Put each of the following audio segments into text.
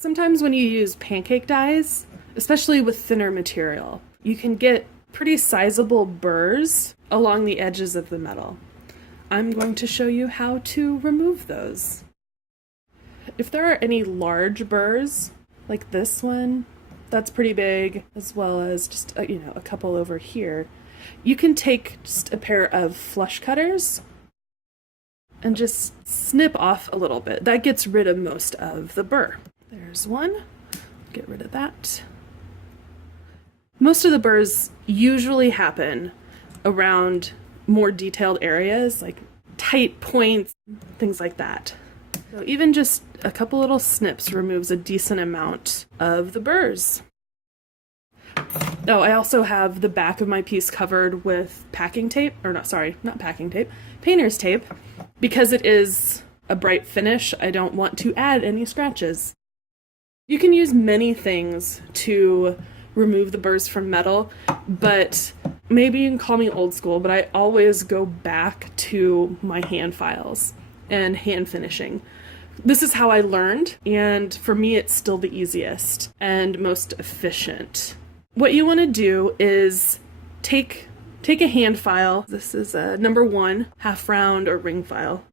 Sometimes when you use pancake dies, especially with thinner material, you can get pretty sizable burrs along the edges of the metal. I'm going to show you how to remove those. If there are any large burrs, like this one, that's pretty big, as well as just a couple over here, you can take just a pair of flush cutters and just snip off a little bit. That gets rid of most of the burr. There's one. Get rid of that. Most of the burrs usually happen around more detailed areas, like tight points, things like that. So even just a couple little snips removes a decent amount of the burrs. Oh, I also have the back of my piece covered with packing tape, or not packing tape, painter's tape. Because it is a bright finish, I don't want to add any scratches. You can use many things to remove the burrs from metal, but maybe you can call me old school, but I always go back to my hand files and hand finishing. This is how I learned, and for me it's still the easiest and most efficient. What you want to do is take a hand file. This is a number 1 half round or ring file.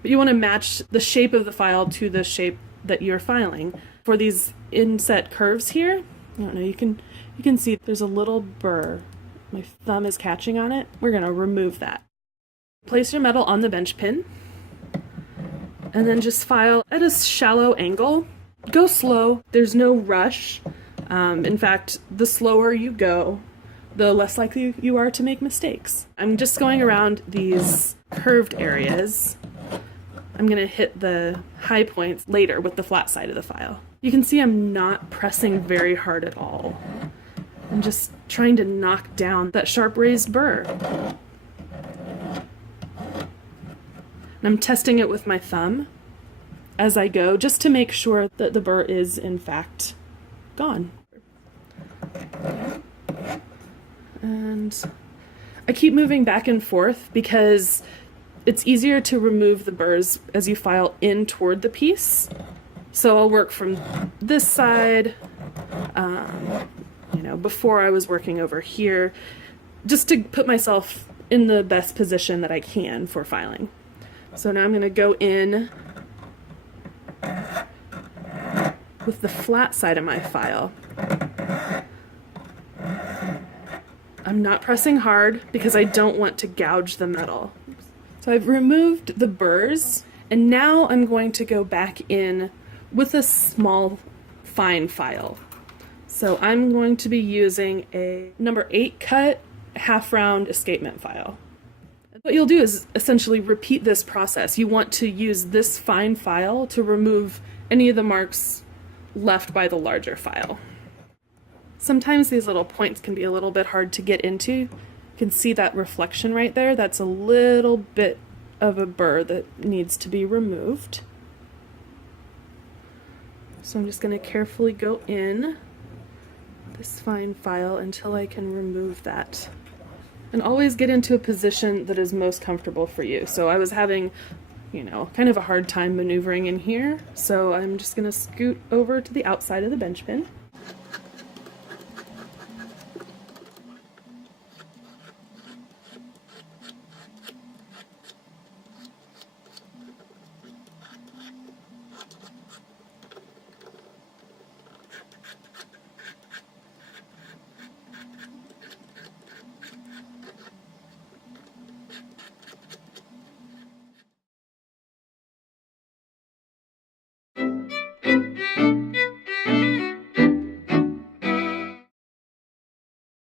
But you want to match the shape of the file to the shape that you're filing. For these inset curves here, I don't know, you can see there's a little burr. My thumb is catching on it. We're going to remove that. Place your metal on the bench pin and then just file at a shallow angle. Go slow. There's no rush. In fact, the slower you go, the less likely you are to make mistakes. I'm just going around these curved areas. I'm going to hit the high points later with the flat side of the file. You can see I'm not pressing very hard at all. I'm just trying to knock down that sharp raised burr. And I'm testing it with my thumb as I go, just to make sure that the burr is in fact gone. And I keep moving back and forth because it's easier to remove the burrs as you file in toward the piece. So I'll work from this side, before I was working over here, just to put myself in the best position that I can for filing. So now I'm going to go in with the flat side of my file. I'm not pressing hard because I don't want to gouge the metal. So I've removed the burrs, and now I'm going to go back in with a small fine file. So I'm going to be using a number 8 cut half round escapement file. What you'll do is essentially repeat this process. You want to use this fine file to remove any of the marks left by the larger file. Sometimes these little points can be a little bit hard to get into. You can see that reflection right there. That's a little bit of a burr that needs to be removed. So I'm just going to carefully go in this fine file until I can remove that. And always get into a position that is most comfortable for you. So I was having, kind of a hard time maneuvering in here. So I'm just going to scoot over to the outside of the bench pin.